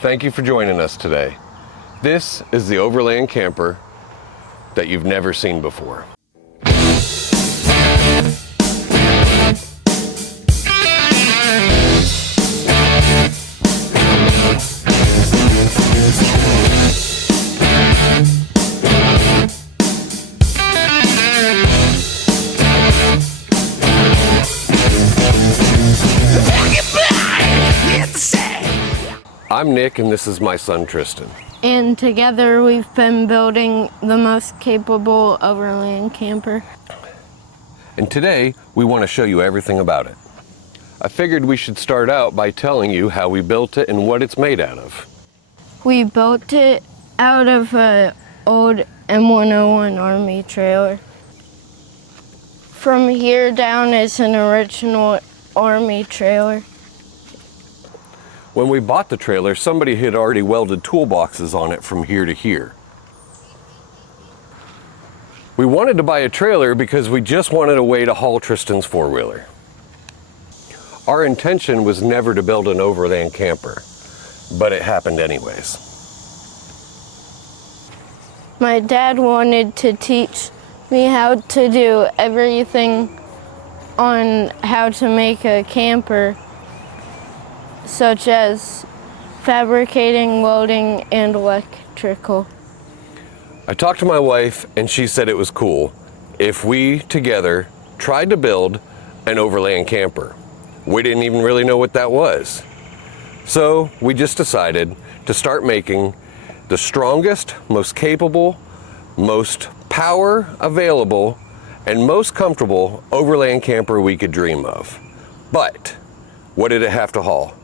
Thank you for joining us today. This is the Overland camper that you've never seen before. I'm Nick and this is my son Tristan. And together we've been building the most capable overland camper. And today we want to show you everything about it. I figured we should start out by telling you how we built it and what it's made out of. We built it out of an old M101 Army trailer. From here down is an original Army trailer. When we bought the trailer, somebody had already welded toolboxes on it from here to here. We wanted to buy a trailer because we just wanted a way to haul Tristan's four-wheeler. Our intention was never to build an overland camper, but it happened anyways. My dad wanted to teach me how to do everything on how to make a camper, such as fabricating, welding, and electrical. I talked to my wife and she said it was cool if we together tried to build an overland camper. We didn't even really know what that was. So we just decided to start making the strongest, most capable, most power available, and most comfortable overland camper we could dream of. But what did it have to haul?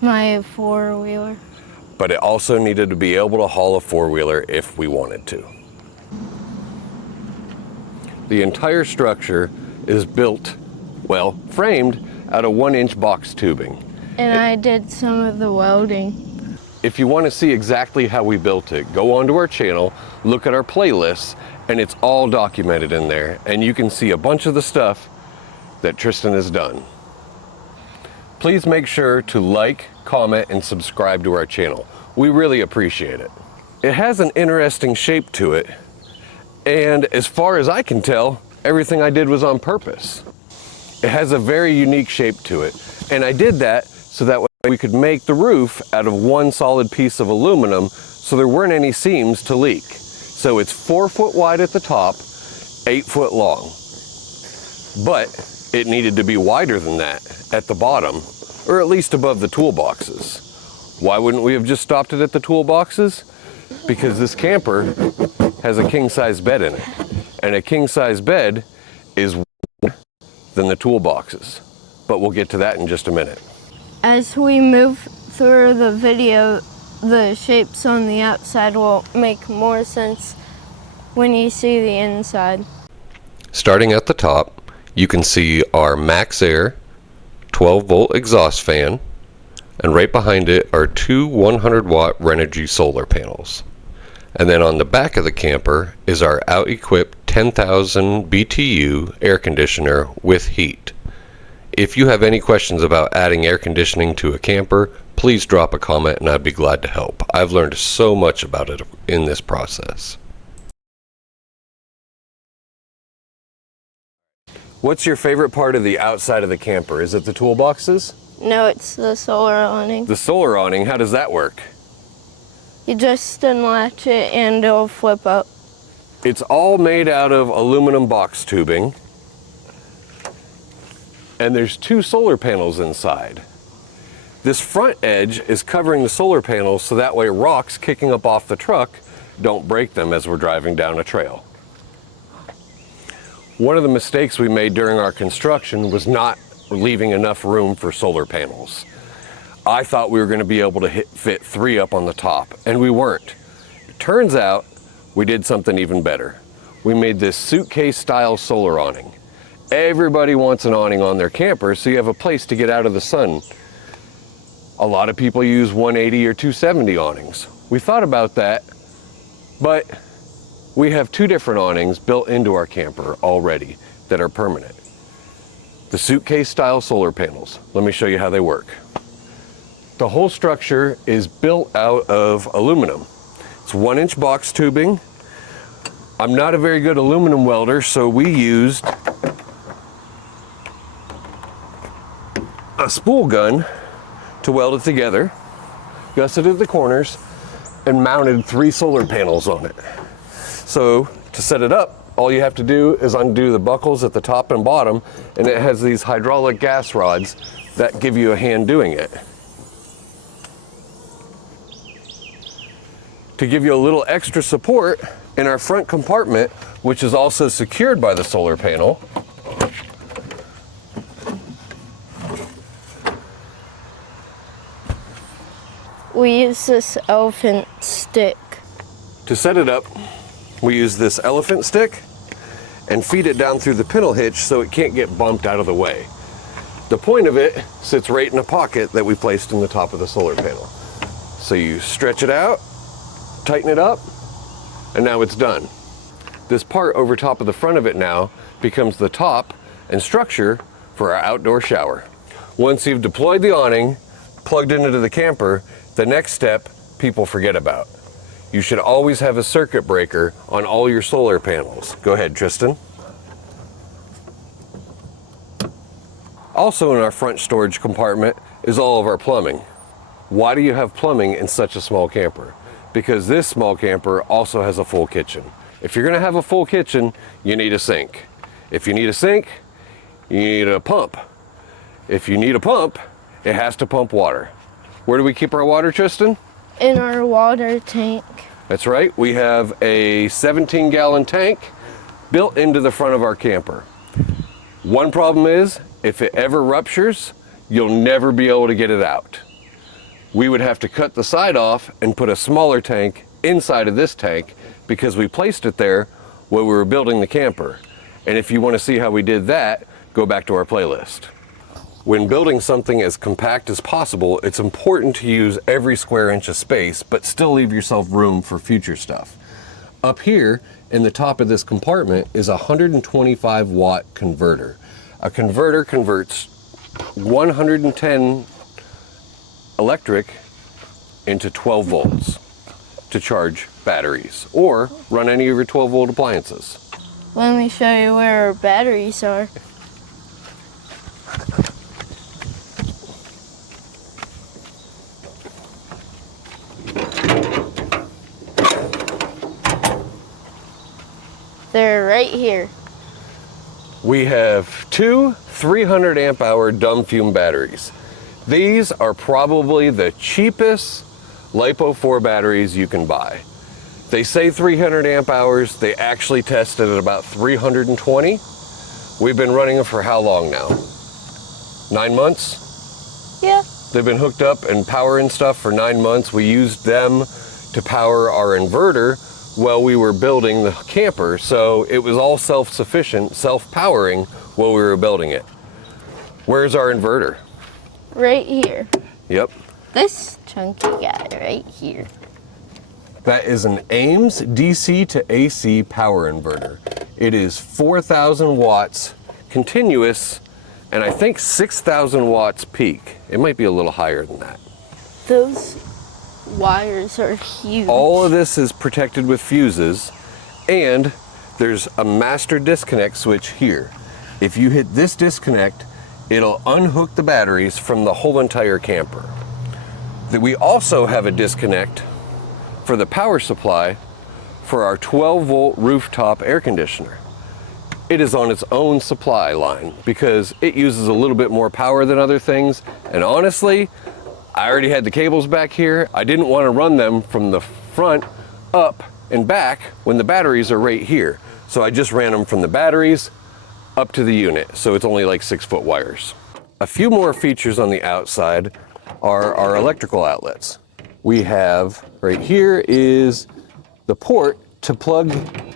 My four-wheeler. But it also needed to be able to haul a four-wheeler if we wanted to. The entire structure is built, well, framed out of 1-inch box tubing. And I did some of the welding. If you want to see exactly how we built it, go onto our channel, look at our playlists, and it's all documented in there, and you can see a bunch of the stuff that Tristan has done. Please make sure to like, comment, and subscribe to our channel. We really appreciate it. It has an interesting shape to it, and as far as I can tell, everything I did was on purpose. It has a very unique shape to it, and I did that so that we could make the roof out of one solid piece of aluminum so there weren't any seams to leak. So it's 4 foot wide at the top, 8 foot long. But it needed to be wider than that at the bottom, or at least above the toolboxes. Why wouldn't we have just stopped it at the toolboxes? Because this camper has a king-size bed in it, and a king-size bed is wider than the toolboxes. But we'll get to that in just a minute. As we move through the video, the shapes on the outside will make more sense when you see the inside. Starting at the top, you can see our Max Air 12-volt exhaust fan, and right behind it are two 100-watt Renogy solar panels. And then on the back of the camper is our out-equipped 10,000 BTU air conditioner with heat. If you have any questions about adding air conditioning to a camper, please drop a comment and I'd be glad to help. I've learned so much about it in this process. What's your favorite part of the outside of the camper? Is it the toolboxes? No, it's the solar awning. The solar awning, how does that work? You just unlatch it and it'll flip up. It's all made out of aluminum box tubing. And there's two solar panels inside. This front edge is covering the solar panels so that way rocks kicking up off the truck don't break them as we're driving down a trail. One of the mistakes we made during our construction was not leaving enough room for solar panels. I thought we were going to be able to fit 3 up on the top, and we weren't. It turns out we did something even better. We made this suitcase-style solar awning. Everybody wants an awning on their camper, so you have a place to get out of the sun. A lot of people use 180 or 270 awnings. We thought about that, but we have 2 different awnings built into our camper already that are permanent. The suitcase style solar panels. Let me show you how they work. The whole structure is built out of aluminum. It's 1-inch box tubing. I'm not a very good aluminum welder, so we used a spool gun to weld it together, gusseted the corners, and mounted 3 solar panels on it. So to set it up, all you have to do is undo the buckles at the top and bottom, and it has these hydraulic gas rods that give you a hand doing it. To give you a little extra support, in our front compartment, which is also secured by the solar panel, we use this elephant stick. to set it up, we use this elephant stick and feed it down through the pintle hitch so it can't get bumped out of the way. The point of it sits right in a pocket that we placed in the top of the solar panel. So you stretch it out, tighten it up, and now it's done. This part over top of the front of it now becomes the top and structure for our outdoor shower. Once you've deployed the awning, plugged it into the camper, the next step people forget about. You should always have a circuit breaker on all your solar panels. Go ahead, Tristan. Also in our front storage compartment is all of our plumbing. Why do you have plumbing in such a small camper? Because this small camper also has a full kitchen. If you're gonna have a full kitchen, you need a sink. If you need a sink, you need a pump. If you need a pump, it has to pump water. Where do we keep our water, Tristan? In our water tank. That's right, we have a 17-gallon tank built into the front of our camper. One problem is, if it ever ruptures, you'll never be able to get it out. We would have to cut the side off and put a smaller tank inside of this tank because we placed it there while we were building the camper. And if you want to see how we did that, go back to our playlist. When building something as compact as possible, it's important to use every square inch of space, but still leave yourself room for future stuff. Up here, in the top of this compartment, is a 125-watt converter. A converter converts 110 electric into 12 volts to charge batteries or run any of your 12-volt appliances. Let me show you where our batteries are. They're right here. We have two 300 amp hour dumb fume batteries. These are probably the cheapest LiPo 4 batteries you can buy. They say 300 amp hours, they actually tested at about 320. We've been running them for how long now? 9 months? Yeah. They've been hooked up and powering stuff for 9 months. We used them to power our inverter while we were building the camper, so it was all self-sufficient, self-powering while we were building it. Where's our inverter? Right here. Yep. This chunky guy right here. That is an Ames DC to AC power inverter. It is 4,000 watts continuous, and I think 6,000 watts peak. It might be a little higher than that. Those wires are huge. All of this is protected with fuses, and there's a master disconnect switch here. If you hit this disconnect, it'll unhook the batteries from the whole entire camper. We also have a disconnect for the power supply for our 12-volt rooftop air conditioner. It is on its own supply line because it uses a little bit more power than other things, and honestly, I already had the cables back here. I didn't want to run them from the front up and back when the batteries are right here. So I just ran them from the batteries up to the unit. So it's only like 6-foot wires. A few more features on the outside are our electrical outlets. We have right here is the port to plug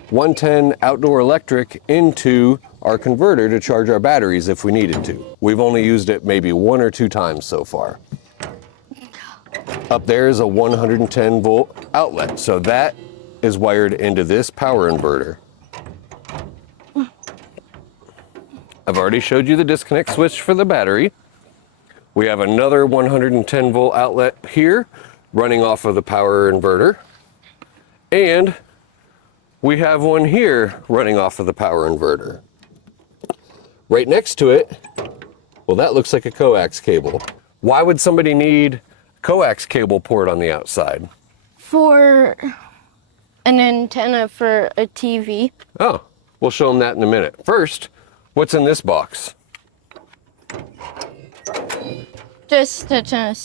110 outdoor electric into our converter to charge our batteries if we needed to. We've only used it maybe 1 or 2 times so far. Up there is a 110 volt outlet, so that is wired into this power inverter. I've already showed you the disconnect switch for the battery. We have another 110 volt outlet here running off of the power inverter. And we have one here running off of the power inverter. Right next to it, well, that looks like a coax cable. Why would somebody need coax cable port on the outside? For an antenna for a TV. Oh, we'll show them that in a minute. First, what's in this box? Just a ton of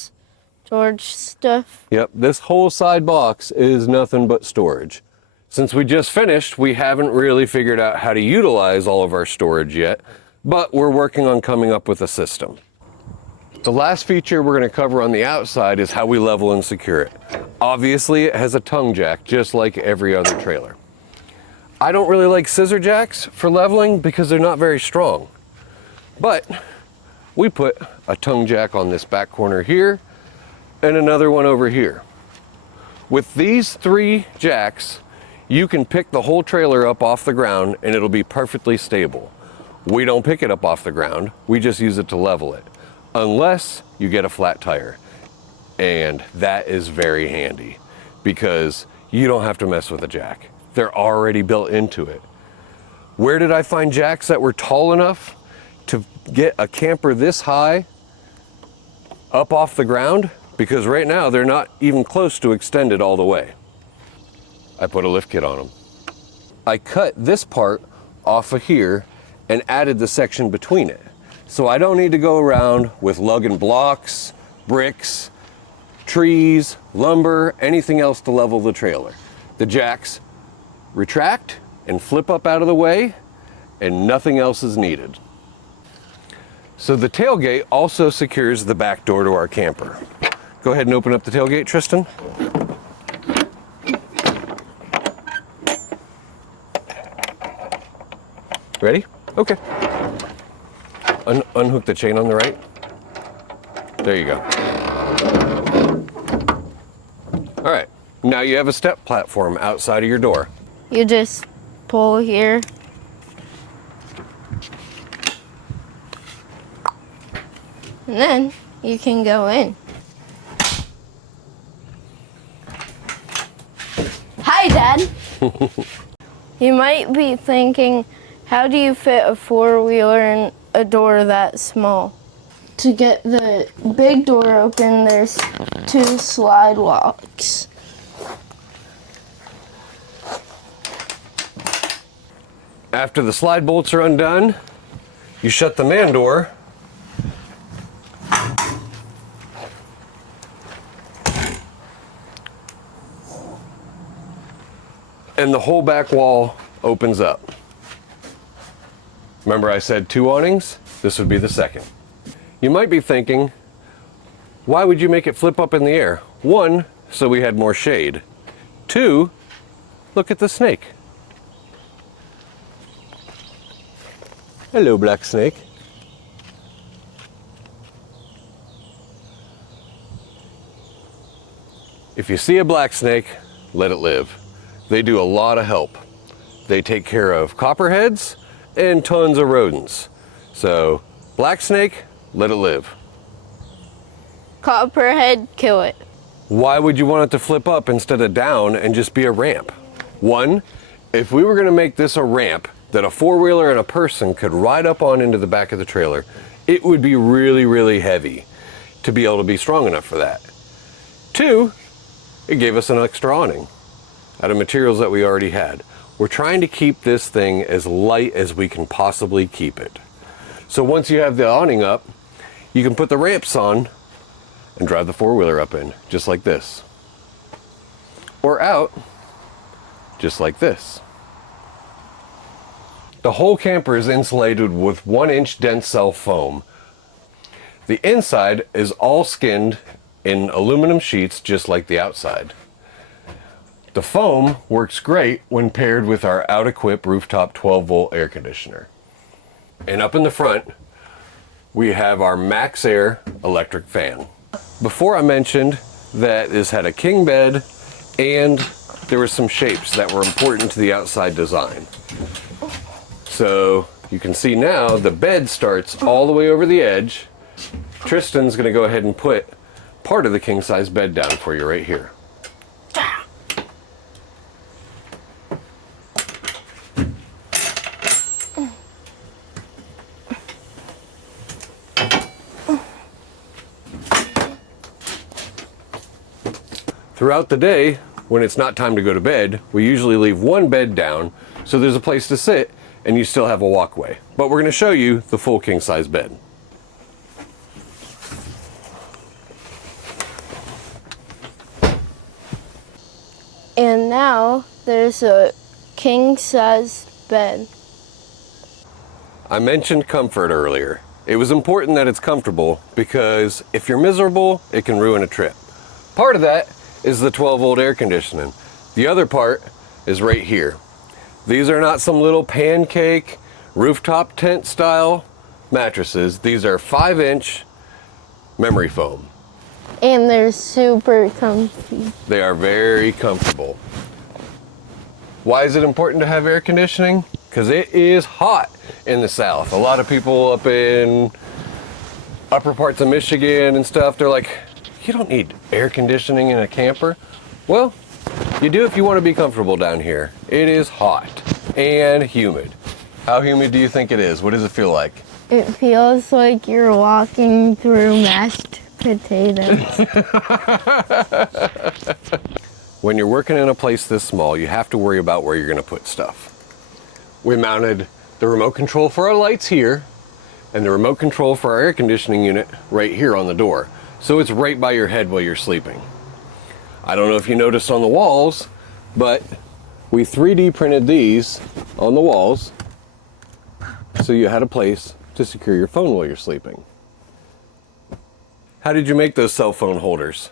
storage stuff. Yep, this whole side box is nothing but storage. Since we just finished, we haven't really figured out how to utilize all of our storage yet, but we're working on coming up with a system. The last feature we're going to cover on the outside is how we level and secure it. Obviously, it has a tongue jack, just like every other trailer. I don't really like scissor jacks for leveling because they're not very strong. But we put a tongue jack on this back corner here and another one over here. With these 3 jacks, you can pick the whole trailer up off the ground and it'll be perfectly stable. We don't pick it up off the ground, we just use it to level it. Unless you get a flat tire. And that is very handy because you don't have to mess with a jack. They're already built into it. Where did I find jacks that were tall enough to get a camper this high up off the ground? Because right now they're not even close to extended all the way. I put a lift kit on them. I cut this part off of here and added the section between it. So I don't need to go around with lugging blocks, bricks, trees, lumber, anything else to level the trailer. The jacks retract and flip up out of the way and nothing else is needed. So the tailgate also secures the back door to our camper. Go ahead and open up the tailgate, Tristan. Ready? Okay. Unhook the chain on the right. There you go. All right, now you have a step platform outside of your door. You just pull here. And then you can go in. Hi, Dad. You might be thinking, how do you fit a four-wheeler in a door that small? To get the big door open, there's 2 slide locks. After the slide bolts are undone, you shut the man door. And the whole back wall opens up. Remember I said 2 awnings? This would be the second. You might be thinking, why would you make it flip up in the air? 1, so we had more shade. 2, look at the snake. Hello, black snake. If you see a black snake, let it live. They do a lot of help. They take care of copperheads and tons of rodents. So, black snake, let it live. Copperhead, kill it. Why would you want it to flip up instead of down and just be a ramp? 1, if we were gonna make this a ramp that a four-wheeler and a person could ride up on into the back of the trailer, it would be really, really heavy to be able to be strong enough for that. 2, it gave us an extra awning out of materials that we already had. We're trying to keep this thing as light as we can possibly keep it. So once you have the awning up, you can put the ramps on and drive the four-wheeler up in, just like this. Or out, just like this. The whole camper is insulated with 1-inch dense cell foam. The inside is all skinned in aluminum sheets, just like the outside. The foam works great when paired with our out-equipped rooftop 12-volt air conditioner. And up in the front, we have our Max Air electric fan. Before I mentioned that this had a king bed and there were some shapes that were important to the outside design. So you can see now the bed starts all the way over the edge Tristan's gonna go ahead and put part of the king size bed down for you right here. Throughout the day, when it's not time to go to bed, we usually leave one bed down so there's a place to sit and you still have a walkway. But we're gonna show you the full king size bed. And now there's a king size bed. I mentioned comfort earlier. It was important that it's comfortable because if you're miserable, it can ruin a trip. Part of that is the 12-volt air conditioning. The other part is right here. These are not some little pancake rooftop tent style mattresses. These are 5-inch memory foam. And they're super comfy. They are very comfortable. Why is it important to have air conditioning? Because it is hot in the south. A lot of people up in upper parts of Michigan and stuff, they're like, you don't need air conditioning in a camper. Well, you do if you want to be comfortable down here. It is hot and humid. How humid do you think it is? What does it feel like? It feels like you're walking through mashed potatoes. When you're working in a place this small, you have to worry about where you're going to put stuff. We mounted the remote control for our lights here and the remote control for our air conditioning unit right here on the door. So it's right by your head while you're sleeping. I don't know if you noticed on the walls, but we 3D printed these on the walls so you had a place to secure your phone while you're sleeping. How did you make those cell phone holders?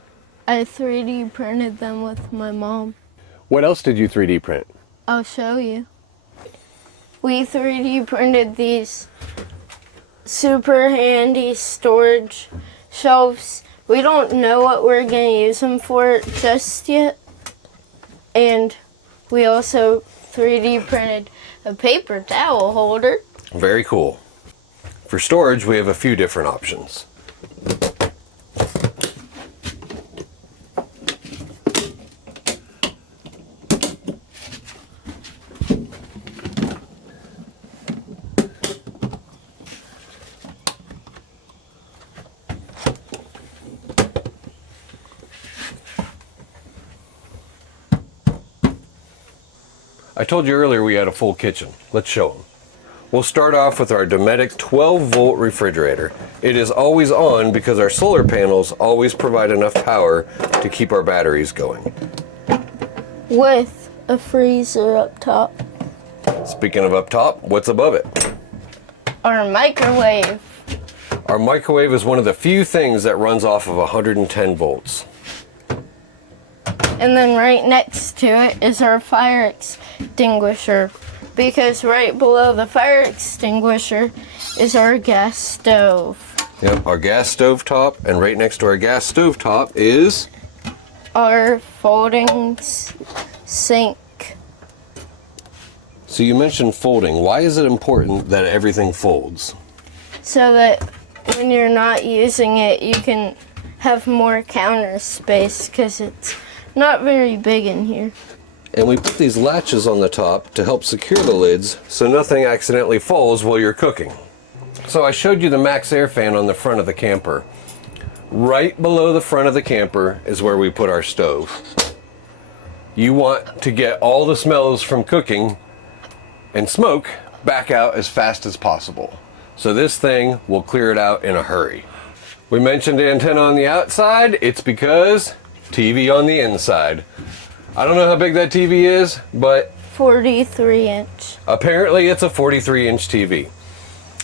I 3D printed them with my mom. What else did you 3D print? I'll show you. We 3D printed these super handy storage shelves. We don't know what we're going to use them for just yet. And we also 3D printed a paper towel holder. Very cool. For storage, we have a few different options. I told you earlier we had a full kitchen. Let's show them. We'll start off with our Dometic 12-volt refrigerator. It is always on because our solar panels always provide enough power to keep our batteries going. With a freezer up top. Speaking of up top, what's above it? Our microwave. Our microwave is one of the few things that runs off of 110 volts. And then right next to it is our fire extinguisher, because right below the fire extinguisher is our gas stove. Yep, our gas stove top, and right next to our gas stove top is our folding sink. So you mentioned folding. Why is it important that everything folds? So that when you're not using it, you can have more counter space, because it's not very big in here. And we put these latches on the top to help secure the lids so nothing accidentally falls while you're cooking. So I showed you the Max Air fan on the front of the camper. Right below the front of the camper is where we put our stove. You want to get all the smells from cooking and smoke back out as fast as possible. So this thing will clear it out in a hurry. We mentioned antenna on the outside. It's because TV on the inside. I don't know how big that TV is, but 43 inch. Apparently it's a 43-inch TV.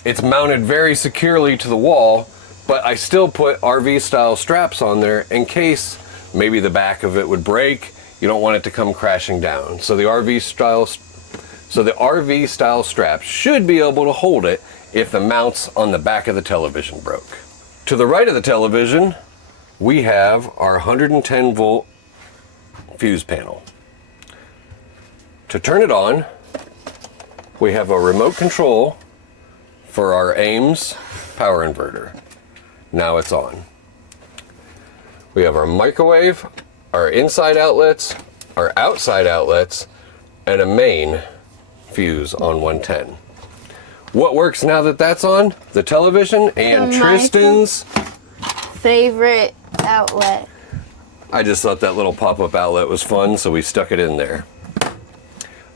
It's mounted very securely to the wall, but I still put RV style straps on there in case maybe the back of it would break. You don't want it to come crashing down. So the RV style straps should be able to hold it if the mounts on the back of the television broke. To the right of the television, we have our 110 volt fuse panel. To turn it on, we have a remote control for our Ames power inverter. Now it's on. We have our microwave, our inside outlets, our outside outlets, and a main fuse on 110. What works now that that's on? The television and Tristan's favorite outlet. I just thought that little pop-up outlet was fun, so we stuck it in there.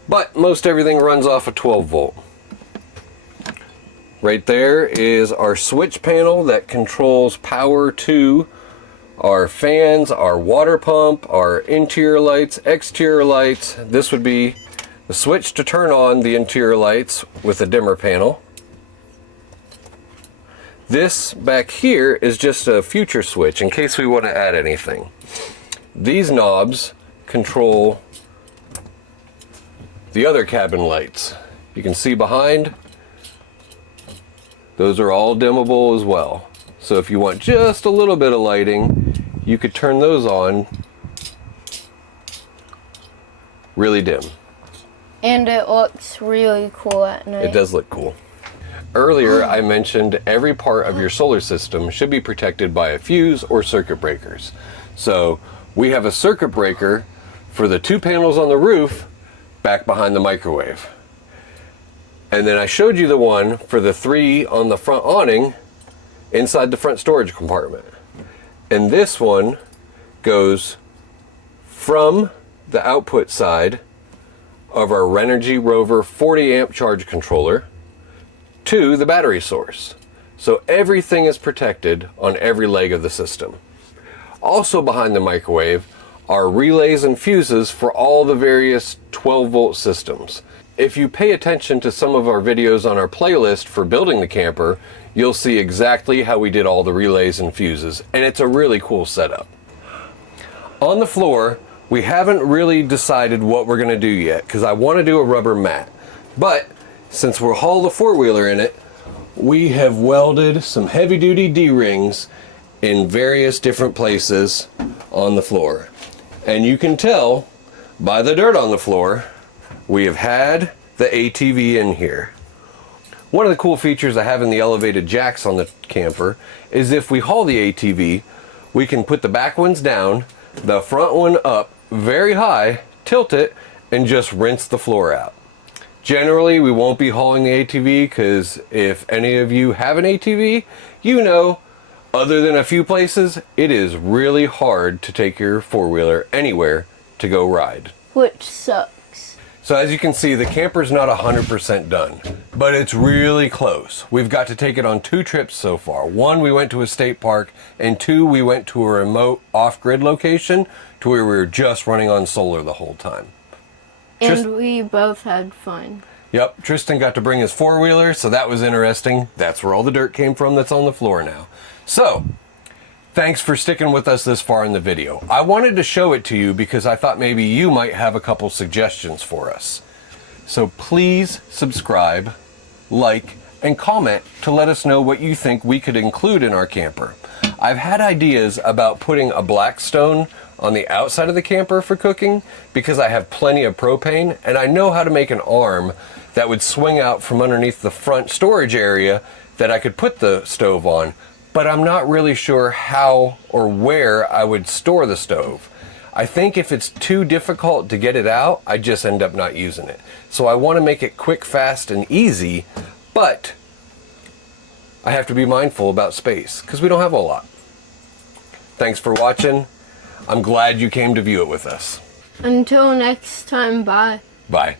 But most everything runs off a 12 volt. Right there is our switch panel that controls power to our fans, our water pump, our interior lights, exterior lights. This would be the switch to turn on the interior lights with a dimmer panel. This back here is just a future switch in case we want to add anything. These knobs control the other cabin lights. You can see behind, those are all dimmable as well. So if you want just a little bit of lighting, you could turn those on really dim. And it looks really cool at night. It does look cool. Earlier, I mentioned every part of your solar system should be protected by a fuse or circuit breakers. So we have a circuit breaker for the 2 panels on the roof back behind the microwave. And then I showed you the one for the 3 on the front awning inside the front storage compartment. And this one goes from the output side of our Renogy Rover 40 amp charge controller to the battery source. So everything is protected on every leg of the system. Also behind the microwave are relays and fuses for all the various 12 volt systems. If you pay attention to some of our videos on our playlist for building the camper, you'll see exactly how we did all the relays and fuses, and it's a really cool setup. On the floor, we haven't really decided what we're gonna do yet, because I wanna do a rubber mat. But since we'll haul the four-wheeler in it, we have welded some heavy-duty D-rings in various different places on the floor. And you can tell by the dirt on the floor, we have had the ATV in here. One of the cool features I have in the elevated jacks on the camper is if we haul the ATV, we can put the back ones down, the front one up very high, tilt it, and just rinse the floor out. Generally, we won't be hauling the ATV because if any of you have an ATV, you know, other than a few places, it is really hard to take your four-wheeler anywhere to go ride. Which sucks. So as you can see, the camper's not 100% done, but it's really close. We've got to take it on 2 trips so far. 1, we went to a state park, and 2, we went to a remote off-grid location to where we were just running on solar the whole time. And we both had fun. Yep, Tristan got to bring his four-wheeler, so that was interesting. That's where all the dirt came from that's on the floor now. So, thanks for sticking with us this far in the video. I wanted to show it to you because I thought maybe you might have a couple suggestions for us. So please subscribe, like, and comment to let us know what you think we could include in our camper. I've had ideas about putting a black stone on the outside of the camper for cooking because I have plenty of propane and I know how to make an arm that would swing out from underneath the front storage area that I could put the stove on, but I'm not really sure how or where I would store the stove. I think if it's too difficult to get it out, I just end up not using it. So I want to make it quick, fast, and easy, but I have to be mindful about space because we don't have a lot. Thanks for watching. I'm glad you came to view it with us. Until next time, bye. Bye.